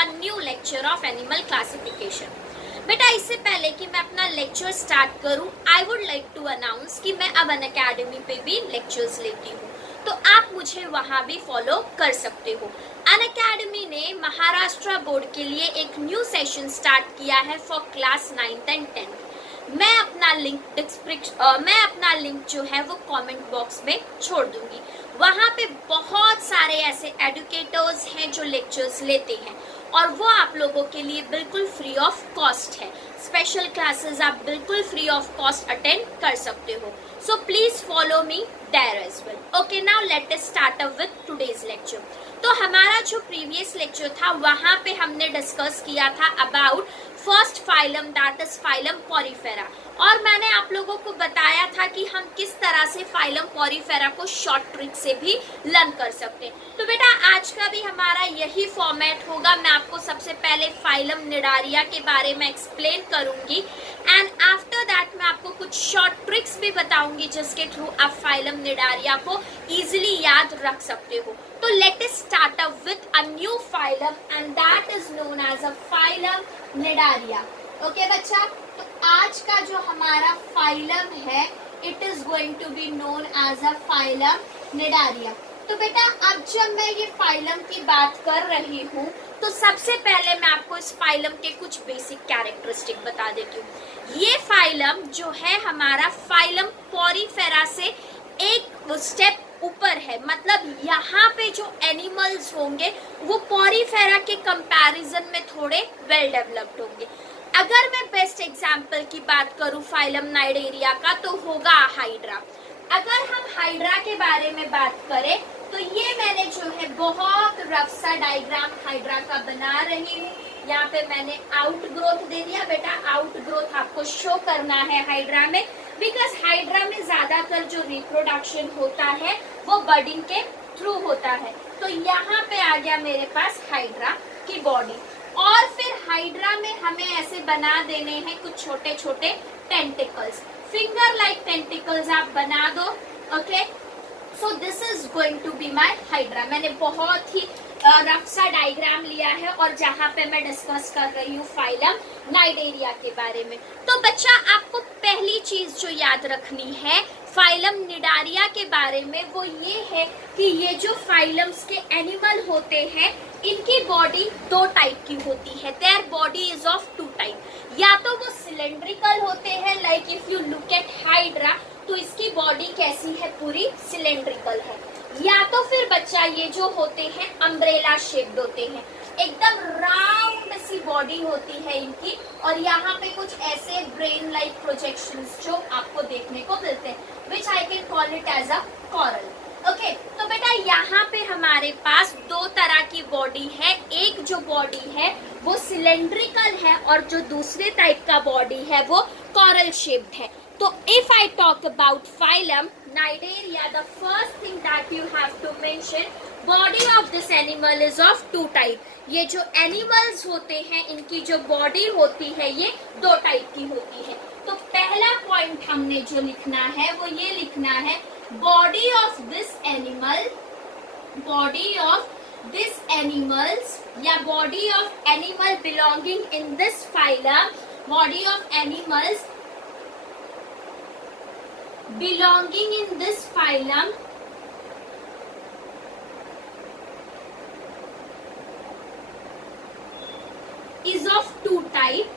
our new lecture of animal classification. बेटा इससे पहले कि मैं अपना लेक्चर स्टार्ट करूं, I would like to announce कि मैं अब अनअकैडमी पे भी लेक्चर्स लेती हूँ, तो आप मुझे वहाँ भी फॉलो कर सकते हो। अनअकैडमी ने महाराष्ट्र बोर्ड के लिए एक न्यू सेशन स्टार्ट किया है for class 9th and 10th। मैं अपना लिंक जो है वो कमेंट बॉक्स में छोड़ दूंगी। वहाँ पे बहुत सारे ऐसे एडुकेटर्स हैं जो लेक्चर्स लेते हैं और वो आप लोगों के लिए बिल्कुल फ्री ऑफ कॉस्ट है। स्पेशल क्लासेस आप बिल्कुल फ्री ऑफ कॉस्ट अटेंड कर सकते हो। So please follow me there as well. Okay, now let us start up with today's lecture. तो हमारा जो प्रीवियस लेक्चर था वहाँ पे हमने डिस्कस किया था about first phylum, that is phylum Porifera, और मैंने आप लोगों को बताया था कि हम किस तरह से फाइलम पॉरीफेरा को शॉर्ट ट्रिक से भी लर्न कर सकते हैं। तो बेटा आज का भी हमारा यही फॉर्मेट होगा। मैं आपको सबसे पहले फाइलम निडारिया के बारे में एक्सप्लेन करूंगी एंड आफ्टर दैट मैं आपको कुछ शॉर्ट ट्रिक्स भी बताऊंगी जिसके थ्रू आप फाइलम निडारिया को इजिली याद रख सकते हो। तो let us start up with a new phylum and that is known as a phylum Cnidaria. Okay बच्चा, तो आज का जो हमारा फाइलम है it is going to be known as a phylum Cnidaria. तो बेटा अब जब मैं ये फाइलम की बात कर रही हूँ तो सबसे पहले मैं आपको इस फाइलम के कुछ बेसिक कैरेक्टरिस्टिक बता देती हूँ। ये फाइलम जो है हमारा फाइलम पॉरीफेरा से एक स्टेप ऊपर है, मतलब यहाँ पे जो एनिमल्स होंगे वो पॉरीफेरा के कंपैरिजन में थोड़े वेल डेवलप्ड होंगे। अगर मैं बेस्ट एग्जाम्पल की बात करूँ फाइलम नाइडेरिया का तो होगा हाइड्रा। अगर हम हाइड्रा के बारे में बात करें तो ये मैंने जो है बहुत रफ सा डायग्राम हाइड्रा का बना रही हूँ। यहाँ पे मैंने आउट ग्रोथ दे दिया। बेटा आउट ग्रोथ आपको शो करना है हाइड्रा में, बिकॉज हाइड्रा में ज्यादातर जो रिप्रोडक्शन होता है वो बर्डिंग के थ्रू होता है। तो यहाँ पे आ गया मेरे पास हाइड्रा की बॉडी, और फिर हाइड्रा में हमें ऐसे बना देने हैं कुछ छोटे छोटे टेंटिकल्स, फिंगर लाइक टेंटिकल्स आप बना दो। Okay, so this is going to be my hydra. मैंने बहुत ही रफ सा डायग्राम लिया है और जहाँ पे मैं डिस्कस कर रही हूँ फाइलम नाइडेरिया के बारे में। तो बच्चा आपको पहली चीज जो याद रखनी है फाइलम निडारिया के बारे में वो ये है कि ये जो फाइलम्स के एनिमल होते हैं इनकी बॉडी दो टाइप की होती है। Their body is of two type, या तो वो सिलेंड्रिकल होते हैं, like if you look at hydra तो इसकी बॉडी कैसी है, पूरी सिलेंड्रिकल है, या तो फिर बच्चा ये जो होते हैं अम्ब्रेला शेप्ड होते हैं, एकदम राउंड सी बॉडी होती है इनकी, और यहाँ पे कुछ ऐसे ब्रेन लाइक प्रोजेक्शंस जो आपको देखने को मिलते हैं, which I can call it as a coral. Okay, तो बेटा यहाँ पे हमारे पास दो तरह की बॉडी है। एक जो बॉडी है वो सिलेंड्रिकल है और जो दूसरे टाइप का बॉडी है वो कॉरल शेप्ड है। तो if I talk about phylum Nidaria, the first thing that you have to mention, body of this animal is of two type. ये जो एनिमल्स होते हैं इनकी जो बॉडी होती है ये दो टाइप की होती है। तो पहला पॉइंट हमने जो लिखना है वो ये लिखना है, body of this animal, body of this animals या body of animal belonging in this phylum, body of animals belonging in this phylum is of two type।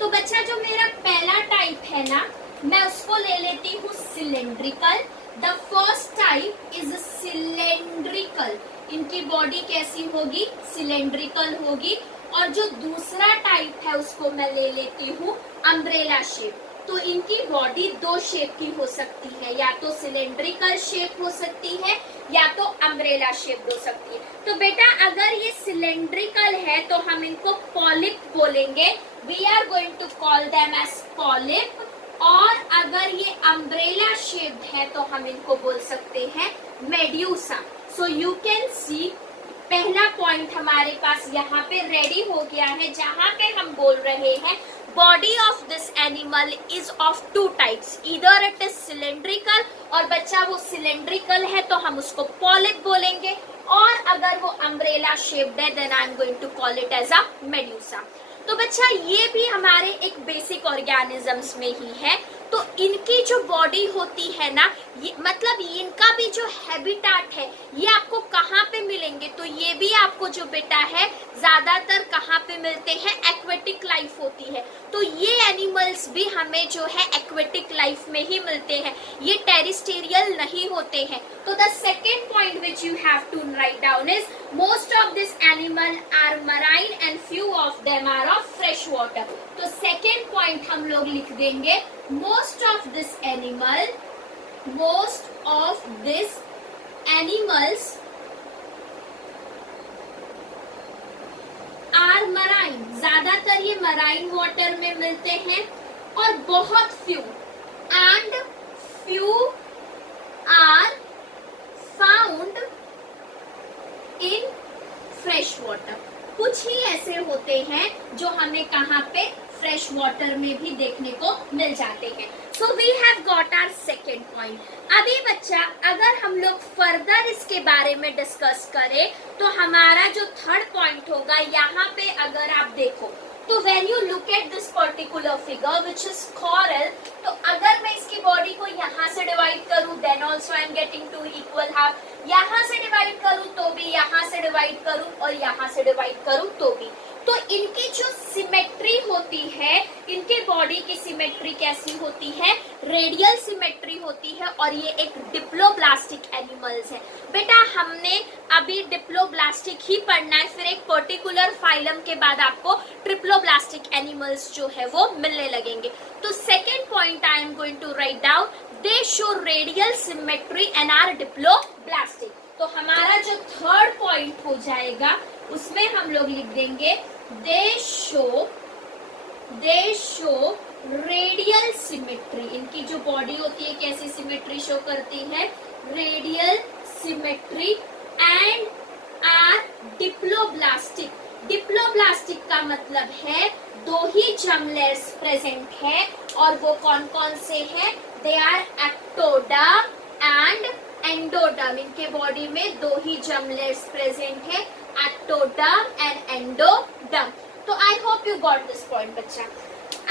तो बच्चा जो मेरा पहला टाइप है ना मैं उसको ले लेती हूँ cylindrical. The first type is cylindrical, इनकी बॉडी कैसी होगी, सिलेंड्रिकल होगी, और जो दूसरा टाइप है उसको मैं ले लेती हूँ अम्ब्रेला शेप। तो इनकी बॉडी दो शेप की हो सकती है, या तो सिलेंड्रिकल शेप हो सकती है या तो अम्ब्रेला शेप हो सकती है। तो बेटा अगर ये सिलेंड्रिकल है तो हम इनको पॉलिप बोलेंगे, we are going to call them as polyp, और अगर ये अम्ब्रेला शेप्ड है तो हम इनको बोल सकते हैं medusa. So you can see पहला पॉइंट हमारे पास यहाँ पे रेडी हो गया है, जहाँ पे हम बोल रहे हैं body of this animal is of two types, either it is cylindrical, और बच्चा वो सिलेंड्रिकल है तो हम उसको पॉलिप बोलेंगे, और अगर वो अम्ब्रेला शेप्ड है then I am going to call it as a medusa. तो बच्चा ये भी हमारे एक बेसिक ऑर्गेनिजम्स में ही है। तो इनकी जो बॉडी होती है ना, ये मतलब इनका भी जो हैबिटाट है ये आपको कहाँ पे मिलेंगे, तो ये भी आपको जो बेटा है ज्यादातर कहाँ पे मिलते हैं, एक्वेटिक लाइफ होती है। तो ये एनिमल्स भी हमें जो है एक्वेटिक लाइफ में ही मिलते हैं, ये टेरिस्टेरियल नहीं होते हैं। तो the second point which you have to write down is most of this animal are marine and few of them are of fresh water. तो सेकेंड पॉइंट हम लोग लिख देंगे most of this animals are marine, ज्यादातर ये marine water में मिलते हैं, और बहुत few are found in fresh water। कुछ ही ऐसे होते हैं जो हमें कहाँ पे फ्रेश वाटर में भी देखने को मिल जाते हैं। So we have got our second point. अभी बच्चा अगर हम लोग फर्दर इसके बारे में डिस्कस करें तो हमारा जो थर्ड पॉइंट होगा, यहाँ पे अगर आप देखो तो when you look at this particular figure which is coral, तो अगर मैं इसकी बॉडी को यहाँ से डिवाइड करूँ then also I am getting two equal half, यहाँ से डिवाइड करूँ तो भी, यहाँ से डिवाइड करूँ और यहाँ से डिवाइड करूँ तो भी। तो इनकी जो सिमेट्री होती है, इनके बॉडी की सिमेट्री कैसी होती है, रेडियल सिमेट्री होती है, और ये एक डिप्लोब्लास्टिक एनिमल्स है। बेटा हमने अभी डिप्लोब्लास्टिक ही पढ़ना है, फिर एक पर्टिकुलर फाइलम के बाद आपको ट्रिप्लोब्लास्टिक एनिमल्स जो है वो मिलने लगेंगे। तो second point I am going to write down, they show radial symmetry and are diploblastic. तो हमारा जो थर्ड पॉइंट हो जाएगा उसमें हम लोग लिख देंगे they show रेडियल सिमेट्री। इनकी जो बॉडी होती है कैसी सिमेट्री शो करती है, radial symmetry, and are diploblastic. Diploblastic का मतलब है दो ही जर्म लेयर्स प्रेजेंट है, और वो कौन कौन से हैं, they are ectoderm and endoderm. इनके बॉडी में दो ही जर्म लेयर्स प्रेजेंट है, एक्टोडर्म एंड एंडोडर्म। तो I hope you got this point बच्चा।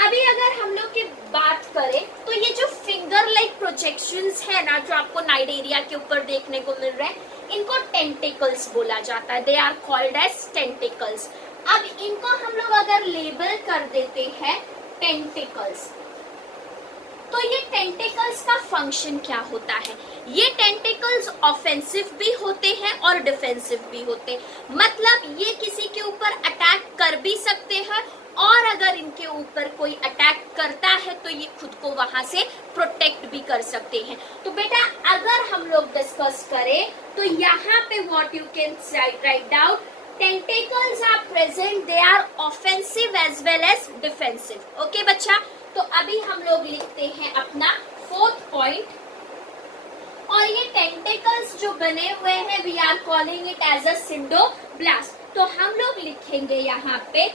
अभी अगर हम लोग की बात करें तो ये जो फिंगर लाइक प्रोजेक्शंस है ना, जो आपको नाइडेरिया के ऊपर देखने को मिल रहे हैं, इनको टेंटिकल्स बोला जाता है, they are called as tentacles. अब इनको हम लोग अगर लेबल कर देते हैं टेंटिकल्स, तो ये टेंटिकल्स का फंक्शन क्या होता है, ये टेंटिकल्स ऑफेंसिव भी होते हैं और डिफेंसिव भी होते हैं। मतलब ये किसी के ऊपर अटैक कर भी सकते हैं, और अगर इनके ऊपर कोई अटैक करता है तो ये खुद को वहां से प्रोटेक्ट भी कर सकते हैं। तो बेटा अगर हम लोग डिस्कस करें तो यहाँ पे what you can write down, tentacles are present, they are offensive as well as defensive. Okay बच्चा, तो अभी हम लोग लिखते हैं अपना फोर्थ पॉइंट, और ये टेंटिकल्स जो बने हुए हैं we are calling it as a cnidoblast. तो हम लोग लिखेंगे यहाँ पे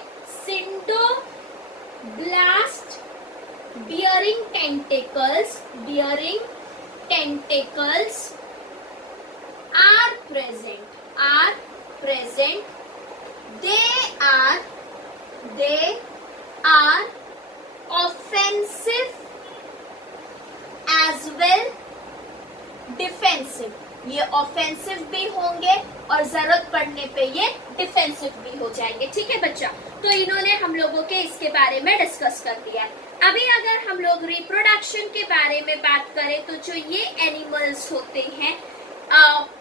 cnidoblast bearing tentacles, bearing tentacles are present, they are offensive as well defensive. ये ऑफेंसिव भी होंगे और जरूरत पड़ने पे ये डिफेंसिव भी हो जाएंगे। ठीक है बच्चा, तो इन्होंने हम लोगों के इसके बारे में डिस्कस कर दिया है। अभी अगर हम लोग रिप्रोडक्शन के बारे में बात करें तो जो ये एनिमल्स होते हैं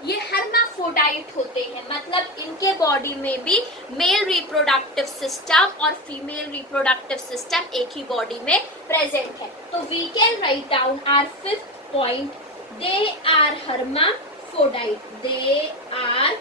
ये हर्माफ्रोडाइट होते हैं, मतलब इनके बॉडी में भी मेल रिप्रोडक्टिव सिस्टम और फीमेल रिप्रोडक्टिव सिस्टम एक ही बॉडी में प्रेजेंट है। तो we can write down our fifth point, they are hermaphrodite, they are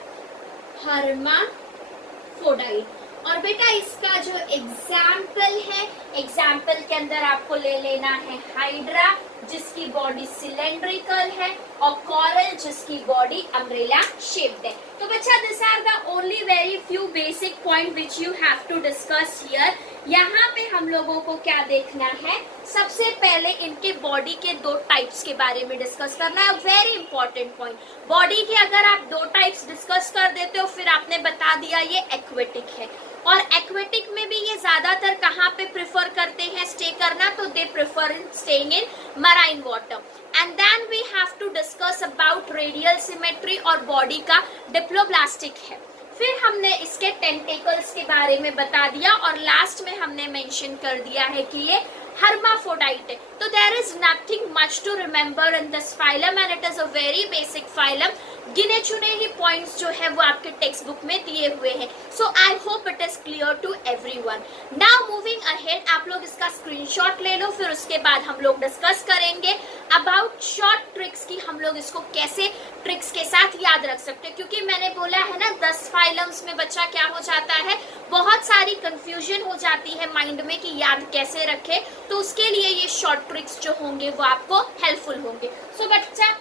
hermaphrodite. और बेटा इसका जो एग्जाम्पल है, एग्जाम्पल के अंदर आपको ले लेना है हाइड्रा जिसकी बॉडी सिलेंड्रिकल है और कॉरल जिसकी बॉडी अम्ब्रेला शेप्ड है। तो बच्चा this are the only very few basic point which you have to discuss here यहाँ पे हम लोगों को क्या देखना है, सबसे पहले इनके बॉडी के दो टाइप्स के बारे में डिस्कस करना है। वेरी इंपॉर्टेंट पॉइंट, बॉडी के अगर आप दो टाइप्स डिस्कस कर देते हो फिर आपने बता दिया ये एक्वेटिक है। और एक्वेटिक में भी ये ज्यादातर कहाँ पे प्रेफर करते हैं स्टे करना, तो they prefer staying in marine water. And then we have to discuss about radial symmetry और बॉडी का डिप्लोब्लास्टिक है। फिर हमने इसके टेंटेकल्स के बारे में बता दिया और लास्ट में हमने मेंशन कर दिया है कि ये hermaphrodite है। तो there is nothing much to remember in this phylum and it is a very basic phylum। गिने चुने ही पॉइंट्स जो है वो आपके टेक्स्ट बुक में दिए हुए हैं। So I hope it is clear to everyone. Now moving ahead, आप लोग इसका स्क्रीनशॉट ले लो, फिर उसके बाद हम लोग डिस्कस करेंगे अबाउट शॉर्ट ट्रिक्स की हम लोग इसको कैसे ट्रिक्स के साथ याद रख सकते हैं। क्योंकि मैंने बोला है ना 10 फाइलम्स में बच्चा क्या हो जाता है, बहुत सारी कंफ्यूजन हो जाती है माइंड में कि याद कैसे रखे, तो उसके लिए ये शॉर्ट ट्रिक्स जो होंगे वो आपको हेल्पफुल होंगे। सो बच्चा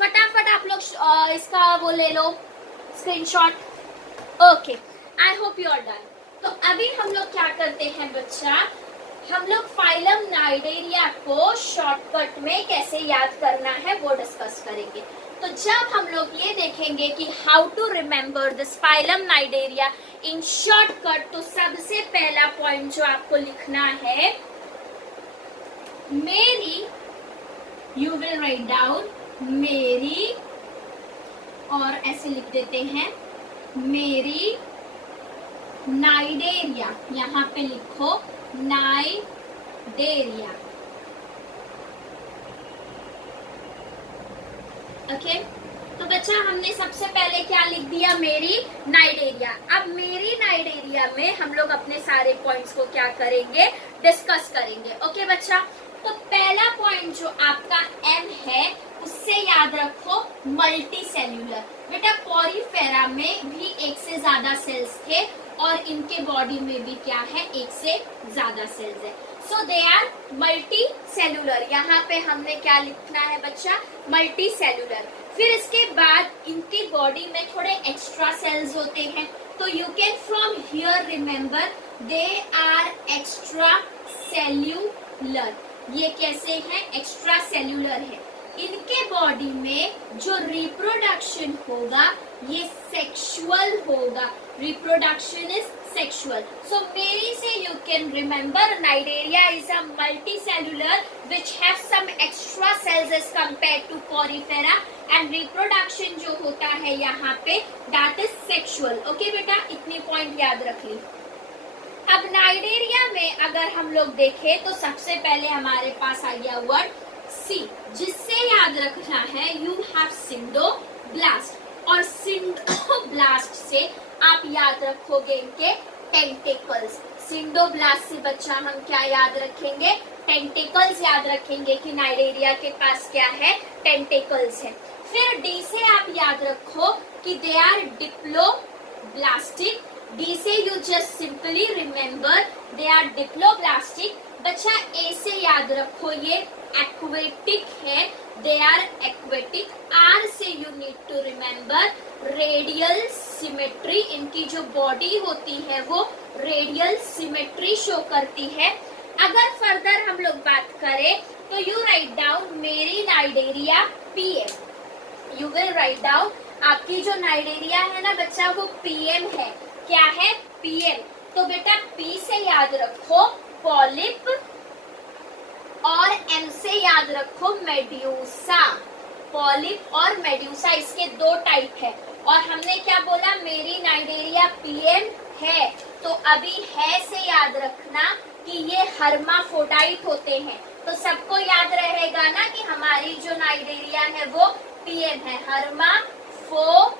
फटाफट आप लोग इसका वो ले लो screenshot. Okay, I hope you are done. तो अभी हम लोग क्या करते हैं बच्चा, हम लोग फाइलम नाइडेरिया को शॉर्टकट में कैसे याद करना है वो डिस्कस करेंगे। तो जब हम लोग ये देखेंगे कि how to remember this phylum Cnidaria in shortcut, तो सबसे पहला पॉइंट जो आपको लिखना है, मेरी, यू विल राइट डाउन मेरी, और ऐसे लिख देते हैं मेरी नाइडेरिया, यहाँ पे लिखो नाइडेरिया। ओके, तो बच्चा हमने सबसे पहले क्या लिख दिया, मेरी नाइडेरिया। अब मेरी नाइडेरिया में हम लोग अपने सारे पॉइंट्स को क्या करेंगे, डिस्कस करेंगे। ओके बच्चा, तो पहला पॉइंट जो आपका एम है उससे याद रखो मल्टी सेल्यूलर। बेटा पॉरीफेरा में भी एक से ज्यादा सेल्स थे और इनके बॉडी में भी क्या है, एक से ज्यादा सेल्स है। सो दे आर मल्टी सेल्यूलर। यहाँ पे हमने क्या लिखना है बच्चा, मल्टी सेल्यूलर। फिर इसके बाद इनकी बॉडी में थोड़े एक्स्ट्रा सेल्स होते हैं, तो you can from here remember they are extracellular सेल्यूलर। ये कैसे हैं, एक्स्ट्रा सेल्यूलर है। इनके बॉडी में जो रिप्रोडक्शन होगा ये सेक्सुअल होगा, रिप्रोडक्शन इज सेक्सुअल। सो मेरी से you can remember Cnidaria is a multicellular which have some extra cells as compared to Porifera, and reproduction जो होता है यहाँ पे दैट इज सेक्सुअल। ओके बेटा, इतनी पॉइंट याद रख ली। अब नाइडेरिया में अगर हम लोग देखें तो सबसे पहले हमारे पास आ गया वर्ड सी, जिससे याद रखना है यू हैव सिंडोब्लास्ट, और सिंडोब्लास्ट से आप याद रखोगे इनके टेंटेकल्स। सिंडोब्लास्ट से बच्चा हम क्या याद रखेंगे, टेंटेकल्स याद रखेंगे कि नाइडेरिया के पास क्या है, टेंटेकल्स है। फिर डी से आप याद रखो कि दे आर डिप्लोब्लास्टिक। डी से you just simply remember they are diploblastic. बच्चा ए से याद रखो ये एक्वेटिक है, दे आर एक्वेटिक। आर से you need to remember radial symmetry, इनकी जो बॉडी होती है वो रेडियल सिमेट्री शो करती है। अगर फर्दर हम लोग बात करें तो यू राइट डाउन मेरी Cnidaria PM. You will write down आपकी जो नाइडेरिया है ना बच्चा वो पीएम है। क्या है, पीएम। तो बेटा पी से याद रखो पॉलिप और एम से याद रखो मेड्यूसा। पॉलिप और मेड्यूसा इसके दो टाइप है। और हमने क्या बोला, मेरी नाइडेरिया पीएम है, तो अभी है से याद रखना कि ये हर्माफोडाइट होते हैं। तो सबको याद रहेगा ना कि हमारी जो नाइडेरिया है वो पीएम है, हर्माफोडाइट।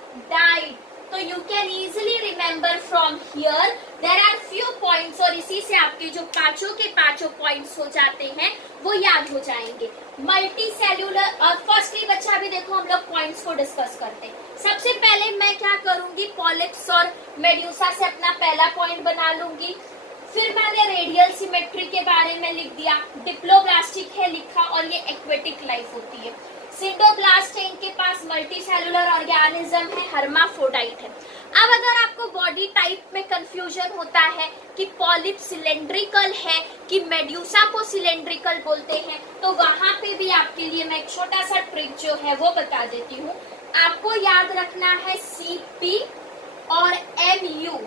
तो you can easily remember from here there are few points, और इसी से आपके जो पांचों के पांचों पॉइंट्स हो जाते हैं वो याद हो जाएंगे। मल्टी सेल्यूलर, और फर्स्टली बच्चा अभी देखो हम लोग पॉइंट्स को डिस्कस करते हैं। सबसे पहले मैं क्या करूंगी, पॉलिप्स और मेड्यूसा से अपना पहला पॉइंट बना लूंगी। फिर मैंने रेडियल सिमेट्री के बारे में लिख दिया, डिप्लोब्लास्टिक है लिखा, और ये एक्वेटिक लाइफ होती है। सिंडोब्लास्ट है, इनके पास मल्टी सेलुलर ऑर्गेनिज्म है, हर्माफोडाइट है। अब अगर आपको बॉडी टाइप में कंफ्यूजन होता है कि पॉलिप सिलेंड्रिकल है कि मेड्यूसा को सिलेंड्रिकल बोलते हैं, तो वहां पे भी आपके लिए मैं एक छोटा सा ट्रिक जो है वो बता देती हूँ। आपको याद रखना है CP और MU।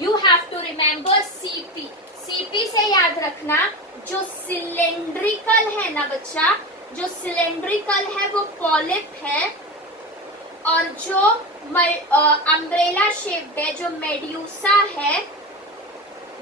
You have to remember CP। CP से याद रखना, जो सिलेंड्रिकल है ना बच्चा, जो सिलेंड्रिकल है वो पॉलिप है, और जो अम्ब्रेला शेप्ड है, जो मेड्यूसा है,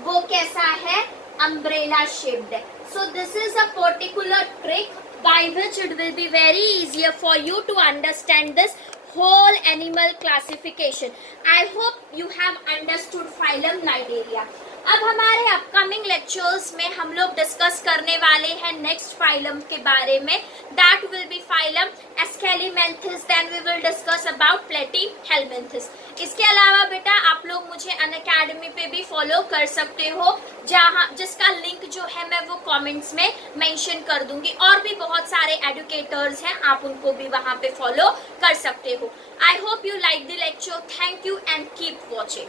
वो कैसा है, अम्ब्रेला शेप्ड है। सो this is a particular trick by which it will be very easier for you to understand this whole animal classification. I hope you have understood phylum Cnidaria. अब हमारे upcoming lectures में हम लोग discuss करने वाले हैं next phylum के बारे में, that will be phylum aschelminthes, then we will discuss about platyhelminthes. इसके अलावा बेटा आप लोग मुझे अनअकैडमी पे भी फॉलो कर सकते हो, जहां जिसका लिंक जो है मैं वो कमेंट्स में मेंशन कर दूंगी, और भी बहुत सारे एडुकेटर्स हैं, आप उनको भी वहां पे फॉलो कर सकते हो। आई hope you like the lecture. Thank you and keep watching.